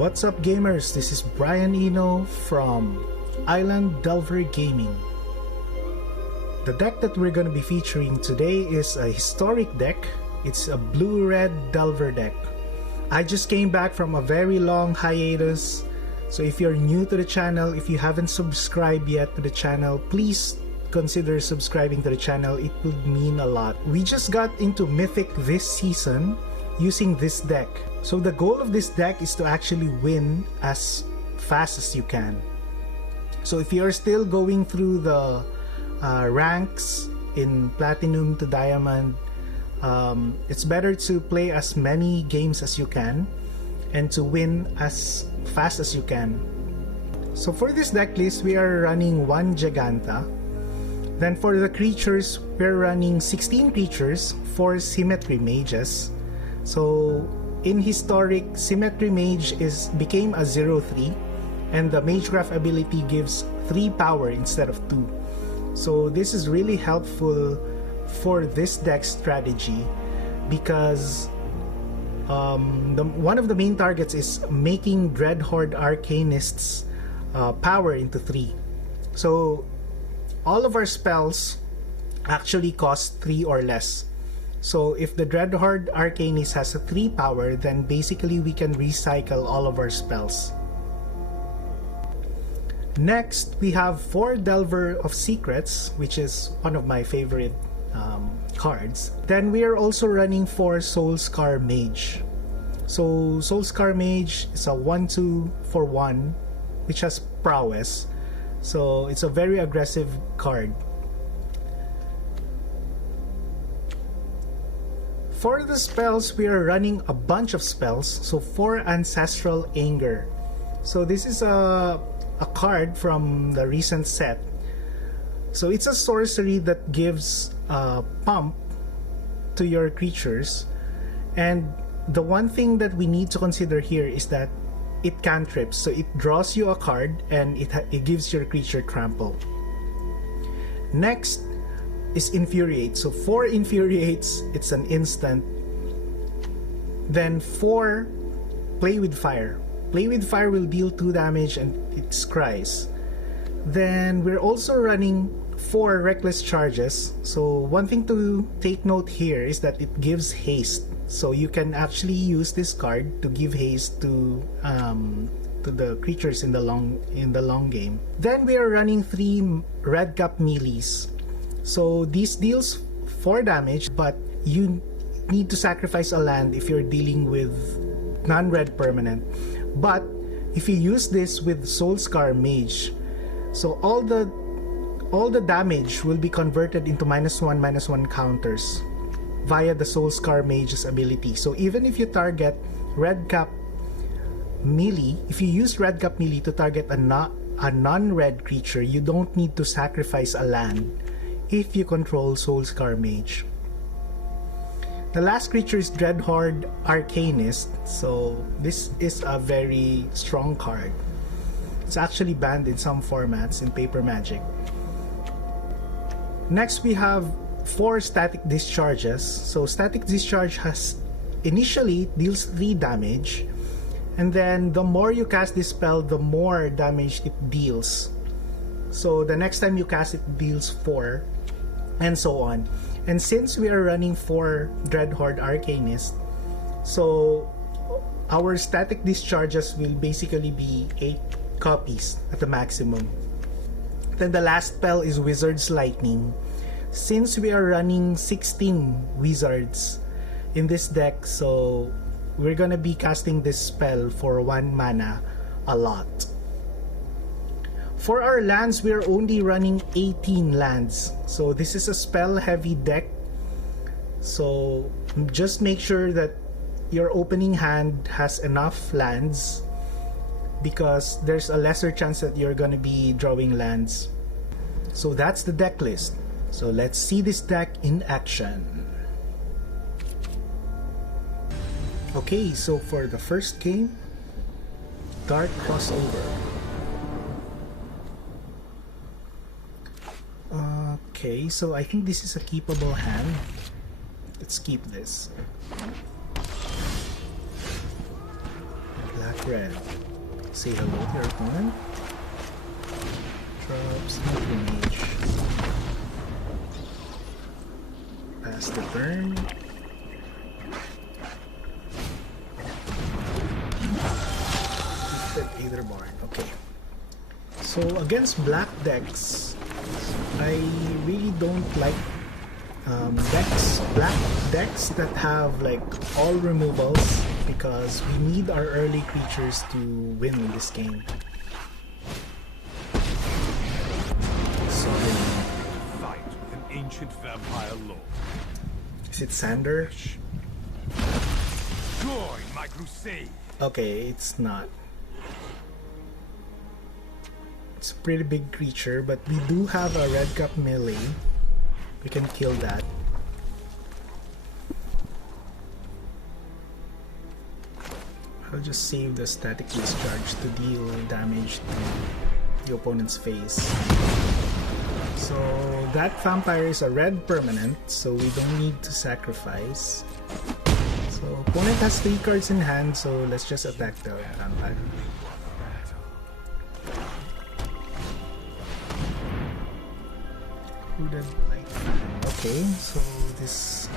What's up gamers, this is Brian Eno from Island Delver Gaming. The deck that we're going to be featuring today is a historic deck. It's a blue-red Delver deck. I just came back from a very long hiatus, so if you're new to the channel, if you haven't subscribed yet to the channel, please consider subscribing to the channel. It would mean a lot. We just got into Mythic this season using this deck. So the goal of this deck is to actually win as fast as you can. So if you're still going through the ranks in Platinum to Diamond, it's better to play as many games as you can and to win as fast as you can. So for this deck list, we are running 1 Giganta. Then for the creatures, we're running 16 creatures, 4 Symmetry Mages. So in Historic, Symmetry Mage became a 0-3, and the Magecraft ability gives 3 power instead of 2. So this is really helpful for this deck strategy because one of the main targets is making Dreadhorde Arcanists power into 3. So all of our spells actually cost 3 or less. So if the Dreadhorde Arcanist has a 3 power, then basically we can recycle all of our spells. Next, we have 4 Delver of Secrets, which is one of my favorite cards. Then we are also running 4 Soulscar Mage. So Soulscar Mage is a 1/2 for 1, which has prowess. So it's a very aggressive card. For the spells, we are running a bunch of spells. So 4 Ancestral Anger. So this is a card from the recent set. So it's a sorcery that gives pump to your creatures. And the one thing that we need to consider here is that it cantrips. So it draws you a card and it gives your creature trample. Next is Infuriate. So 4 Infuriates, it's an instant. Then 4 Play with Fire. Play with Fire will deal 2 damage and it scries. Then we're also running 4 Reckless Charges. So one thing to take note here is that it gives haste. So you can actually use this card to give haste to the creatures in the long game. Then we are running 3 Red Cap Melees. So this deals 4 damage, but you need to sacrifice a land if you're dealing with non-red permanent. But if you use this with Soulscar Mage, so all the damage will be converted into -1/-1 counters via the Soulscar Mage's ability. So even if you target Red Cap Melee, if you use Red Cap Melee to target a non-red creature, you don't need to sacrifice a land if you control Soulscar Mage. The last creature is Dreadhorde Arcanist. So this is a very strong card. It's actually banned in some formats in Paper Magic. Next, we have 4 Static Discharges. So Static Discharge initially deals 3 damage, and then the more you cast this spell, the more damage it deals. So the next time you cast it deals 4, and so on. And since we are running 4 Dreadhorde Arcanist, so our Static Discharges will basically be 8 copies at the maximum. Then the last spell is Wizard's Lightning. Since we are running 16 Wizards in this deck, so we're gonna be casting this spell for 1 mana a lot. For our lands, we're only running 18 lands. So this is a spell-heavy deck. So just make sure that your opening hand has enough lands, because there's a lesser chance that you're gonna be drawing lands. So that's the deck list. So let's see this deck in action. Okay, so for the first game, Dark Crossover. Okay, so I think this is a keepable hand. Let's keep this. Black red. Say hello to your opponent. Drops into mage. Pass the turn. Either barn. Okay. So against black decks, I really don't like black decks that have like all removals, because we need our early creatures to win this game. Sorry. Fight with an ancient vampire lord. Is it Sander? Join my crusade. Okay, it's not. It's a pretty big creature, but we do have a red cap melee. We can kill that. I'll just save the static discharge to deal damage to the opponent's face. So that vampire is a red permanent, so we don't need to sacrifice. So opponent has 3 cards in hand, so let's just attack the vampire. Okay, so this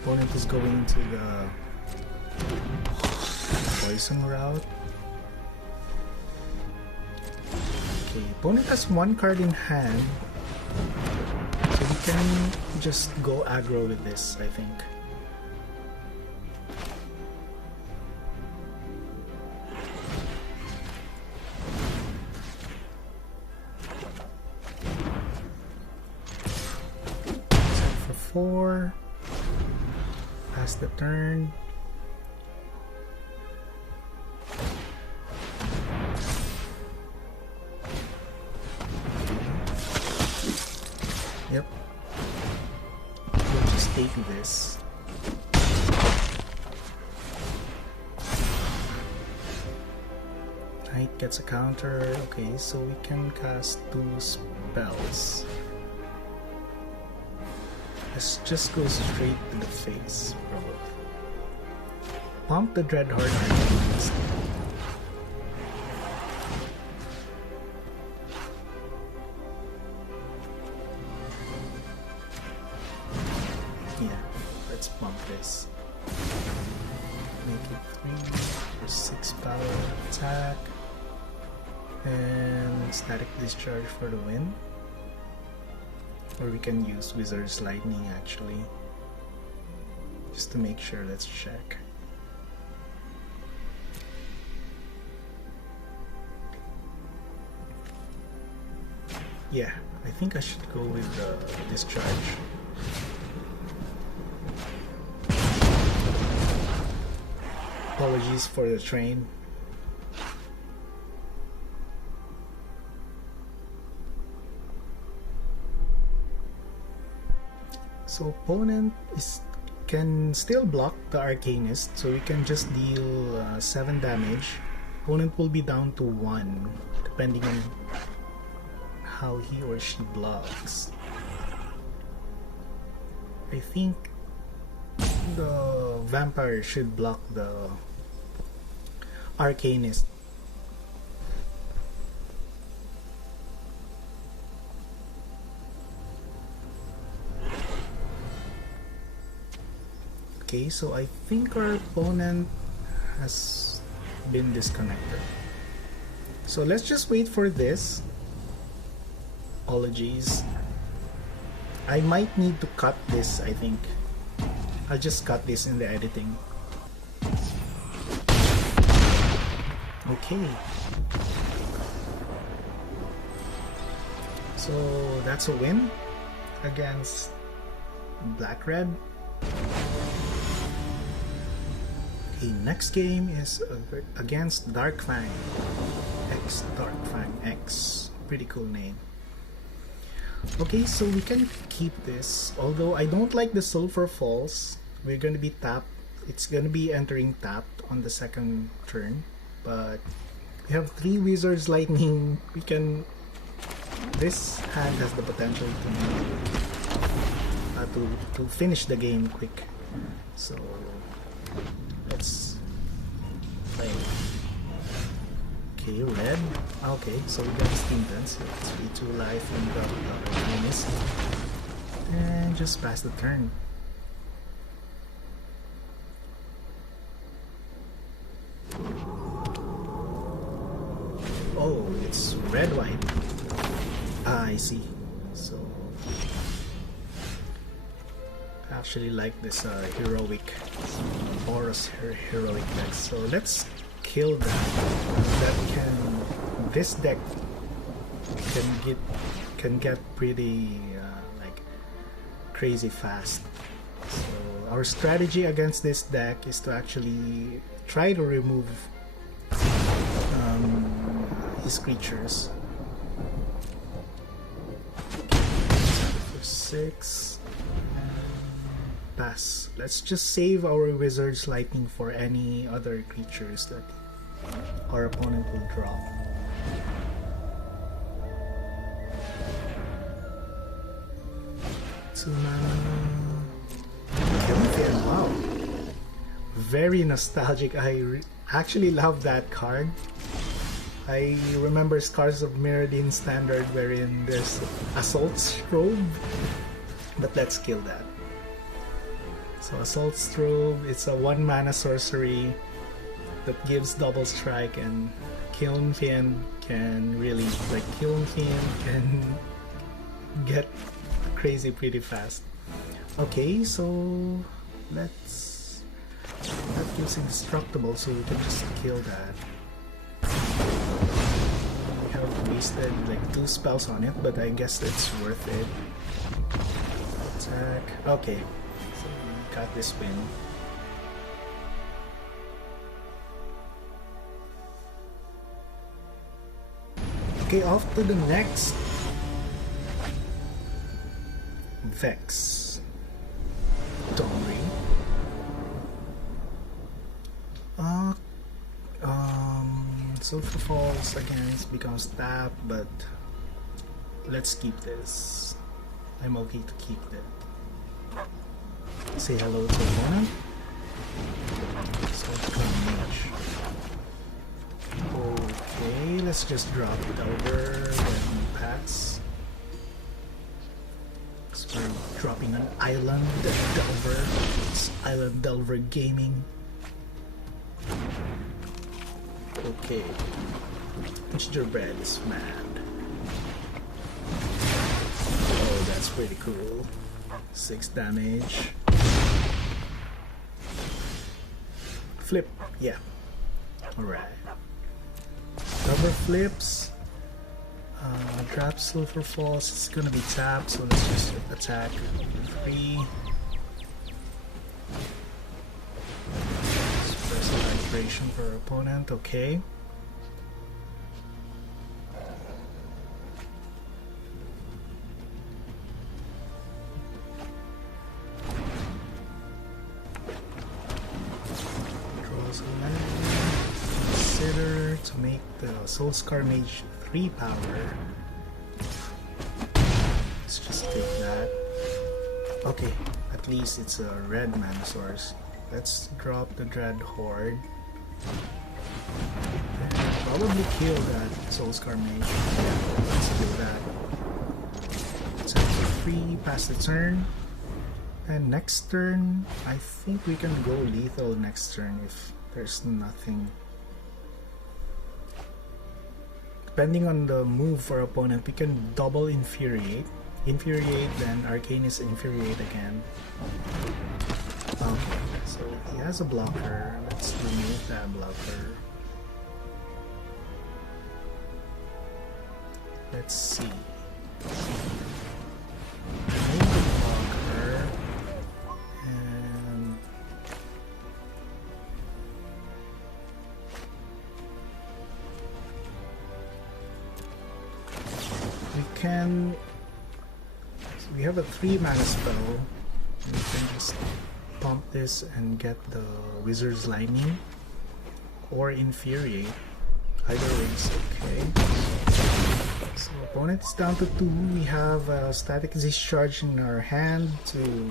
opponent is going to the poison route. Okay, opponent has 1 card in hand, so we can just go aggro with this, I think. Set for 4. Pass the turn. Yep. We'll just take this. Knight gets a counter. Okay, so we can cast 2 spells. Let's just go straight to the face, probably. Pump the Dreadhorde Arcanist. Yeah, let's pump this. Make it 3 for 6 power attack. And static discharge for the win. Or we can use Wizard's Lightning actually. Just to make sure, let's check. Yeah, I think I should go with the discharge. Apologies for the train. So opponent can still block the Arcanist, so we can just deal 7 damage. Opponent will be down to 1, depending on how he or she blocks. I think the vampire should block the Arcanist. Okay, so I think our opponent has been disconnected. So let's just wait for this. Apologies. I might need to cut this, I think. I'll just cut this in the editing. Okay. So that's a win against Black-Red. Okay, next game is against Darkfang X. Darkfang X. Pretty cool name. Okay, so we can keep this. Although I don't like the Sulfur Falls. We're gonna be tapped. It's gonna be entering tapped on the second turn. But we have 3 Wizards Lightning. We can. This hand has the potential to finish the game quick. So let's play. Okay, red. Okay, so we got Steam Vents. 3-2 life and the minus. And just pass the turn. Oh, it's red white. Ah, I see. So I actually like this heroic Boros heroic deck. So let's kill that. This deck can get pretty like crazy fast. So our strategy against this deck is to actually try to remove his creatures. For 6. Pass. Let's just save our Wizard's Lightning for any other creatures that our opponent will draw. Wow. Very nostalgic. I actually love that card. I remember Scars of Mirrodin Standard wherein there's Assault Strobe. But let's kill that. So Assault Strobe, it's a 1-mana sorcery that gives double strike, and Kiln Fiend can really, like, Kiln Fiend can get crazy pretty fast. Okay, so let's not use Indestructible, so we can just kill that. We have wasted like 2 spells on it, but I guess it's worth it. Attack. Okay, so we got this win. Okay, off to the next. Vex. Domri. Sulfur Falls against becomes tap, but let's keep this. I'm okay to keep that. Say hello to opponent. Okay, let's just drop it over, then pass. So we're dropping an Island Delver. It's Island Delver Gaming. Okay. Gingerbread is mad. Oh, that's pretty cool. 6 damage. Flip, yeah. Alright. Cover flips. Drop Sulfur Falls. It's gonna be tapped, so let's just attack. 3. Special vibration for our opponent, okay. Draws a land. Consider to make the Soulscar Mage 3 power. Let's just take that. Okay, at least it's a red mana source. Let's drop the Dread Horde. And probably kill that Soulscar Mage. Yeah, let's do that. Set for free, pass the turn. And next turn, I think we can go lethal next turn if there's nothing. Depending on the move for opponent, we can double Infuriate. Infuriate, then Arcanist Infuriate again. Okay, so he has a blocker. Let's remove that blocker. Let's see. Remove the blocker. And we can. We have a 3 mana spell. We can just pump this and get the Wizard's Lightning or Infuriate. Either way is okay. So opponent is down to 2. We have a Static Discharge in our hand to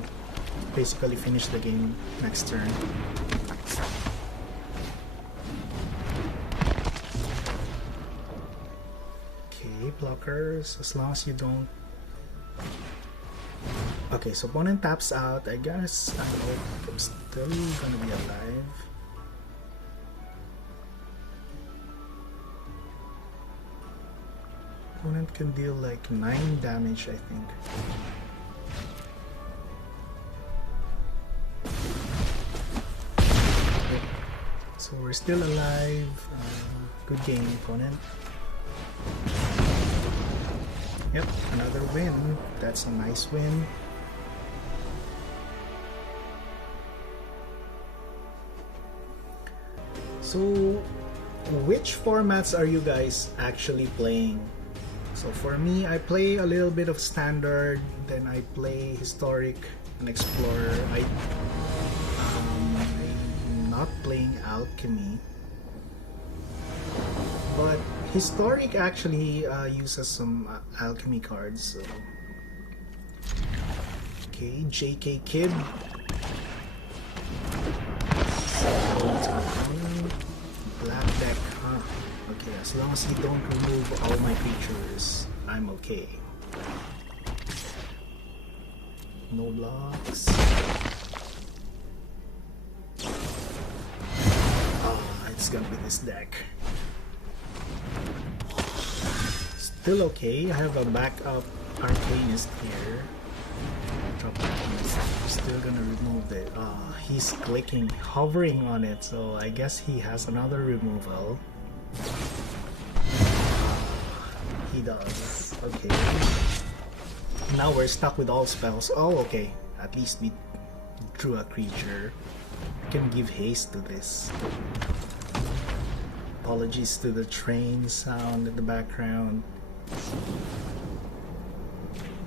basically finish the game next turn. blockers as long as you don't. Okay, so opponent taps out. I guess I'm still gonna be alive. Opponent can deal like 9 damage, I think. Yep. So we're still alive. Good game, opponent. Yep, another win. That's a nice win. So, which formats are you guys actually playing? So for me, I play a little bit of standard, then I play historic and explorer. I'm not playing alchemy, but historic actually uses some alchemy cards. So. Okay, JK Kid. Black deck, huh? Okay, as long as you don't remove all my creatures, I'm okay. No blocks. It's gonna be this deck. Still okay. I have a backup Arcanist here. Still gonna remove it. He's clicking, hovering on it, so I guess he has another removal. He does. Okay. Now we're stuck with all spells. Oh, okay. At least we drew a creature. I can give haste to this. Apologies to the train sound in the background.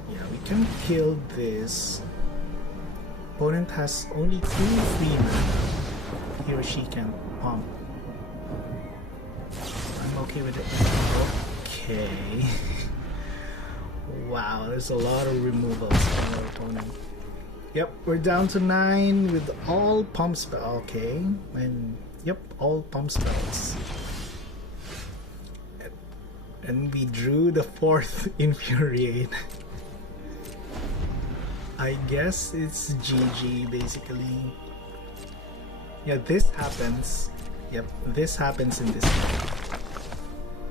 Yeah, we can kill this. Opponent has only 2 free mana. He or she can pump. I'm okay with it. Okay. Wow, there's a lot of removals on our opponent. Yep, we're down to 9 with all pump spells. Okay, and yep, all pump spells. And we drew the 4th Infuriate. I guess it's GG basically. Yeah, this happens. Yep, this happens in this game.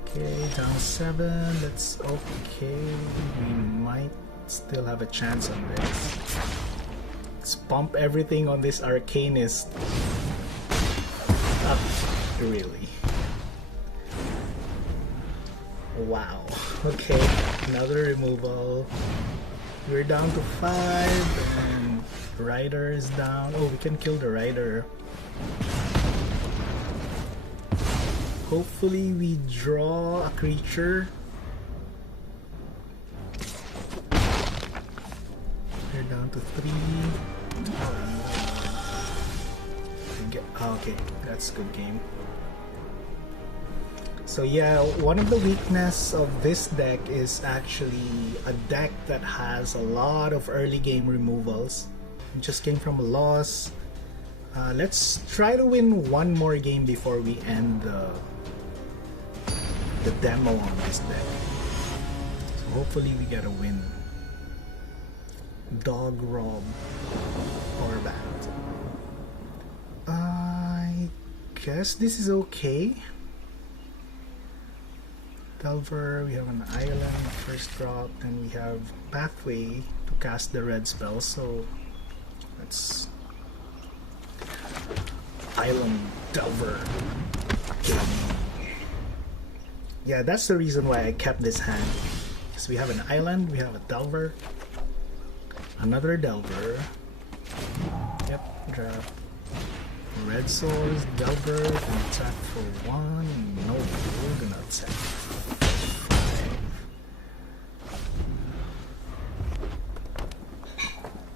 Okay, down 7. That's okay. We might still have a chance on this. Let's pump everything on this Arcanist. Not really. Wow. Okay, another removal. We're down to 5 and Rider is down. Oh, we can kill the Rider. Hopefully we draw a creature. We're down to 3. Oh, okay, that's a good game. So yeah, one of the weaknesses of this deck is actually a deck that has a lot of early game removals. It just came from a loss. Let's try to win one more game before we end the demo on this deck. So hopefully we get a win. Dog Rob or Bat. I guess this is okay. Delver, we have an island, first drop, then we have Pathway to cast the red spell, so let's Island Delver. Okay. Yeah, that's the reason why I kept this hand. Because we have an island, we have a Delver, another Delver. Yep, draft. Red Souls, Delver, can attack for 1. No, we're gonna attack.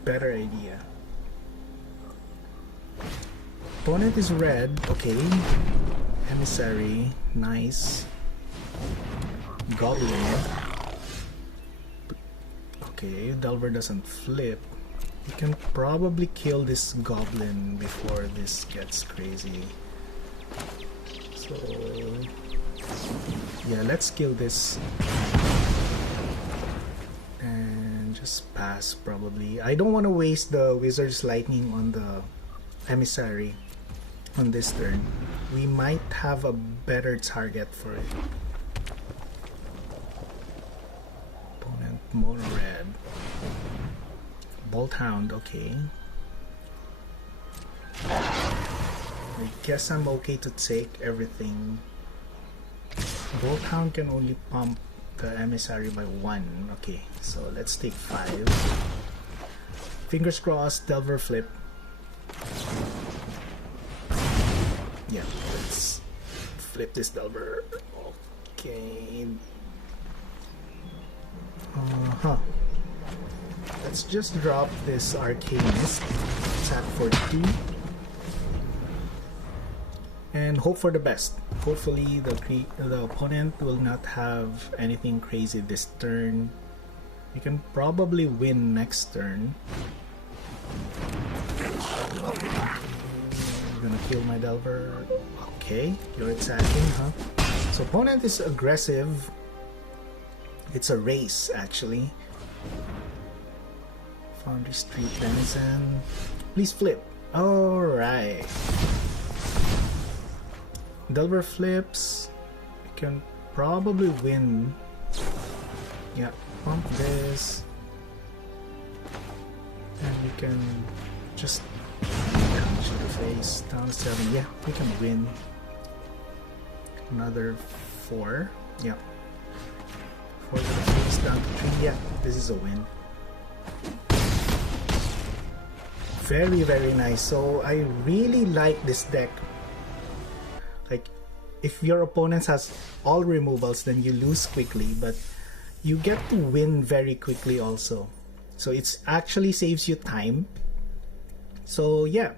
Better idea. Opponent is red, okay. Emissary, nice. Goblin. Okay, Delver doesn't flip. We can probably kill this goblin before this gets crazy. So yeah, let's kill this Just pass probably. I don't want to waste the Wizard's Lightning on the Emissary on this turn. We might have a better target for it. Opponent mono red. Bolt Hound, okay. I guess I'm okay to take everything. Bolt Hound can only pump the Emissary by 1. Okay, so let's take 5. Fingers crossed, Delver flip. Yeah, let's flip this Delver. Okay. Let's just drop this Arcanist. Attack for 2. And hope for the best. Hopefully the opponent will not have anything crazy this turn. We can probably win next turn. I'm gonna kill my Delver. Okay, you're attacking, huh? So opponent is aggressive. It's a race, actually. Foundry Street Denizen. Please flip. Alright. Delver flips. We can probably win. Yeah, pump this. And we can just damage to the face. Down to 7. Yeah, we can win. Another 4. Yeah. 4 to the face, down to 3. Yeah, this is a win. Very, very nice. So I really like this deck. Like, if your opponent has all removals, then you lose quickly, but you get to win very quickly also. So it's actually saves you time. So yeah,